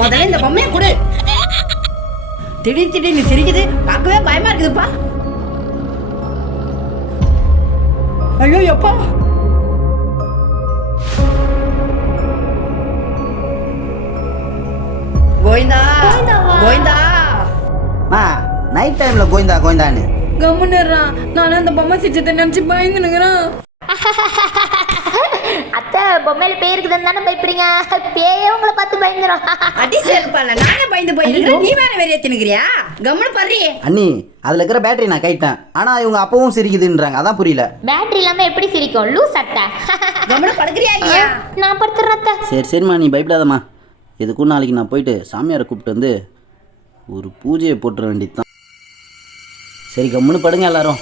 முதல்ல இந்த பொம்மையை கொடு. திடீர்னு சிரிக்குது, பார்க்கவே பயமா இருக்குதுப்பா. ஐயோ எப்பா, கோவிந்தா கோவிந்தா. நைட் டைம்ல கோவிந்தா கோவிந்தான்னு கம்முன்னுறா. நானும் அந்த பொம்மை சிரிச்சதை நினைச்சு பயந்துனுங்கிறான். அத்தை பொம்மையில பேய் இருக்குதுன்னு தானே பயப்படுறீங்க, பேயே உங்களை பார்த்து பயந்துரும். அடி சேர்ப்பால நானே பயந்து போயிருக்கிறேன், நீ வேற வெறிய தின்னுக்கிறியா? கம்முன்னு பாரு அண்ணி. அதுல இருக்கிற பேட்டரி நான் கைட்டேன், ஆனா இவங்க அப்பவும் சிரிக்குதுன்றாங்க, அதான் புரியல. பேட்டரி இல்லாம எப்படி சிரிக்கும் லூஸ் அத்தை? கம்முன்னு படுக்கிறியா இல்லையா? நான் படுத்துறேன் அத்தை. சரிம்மா, நீ பயப்படாதம்மா. எதுக்கும் நாளைக்கு நான் போயிட்டு சாமியாரை கூப்பிட்டு வந்து ஒரு பூஜையை போட்டுற வேண்டியது தான். சரி, கம்முன்னு படுங்க எல்லாரும்.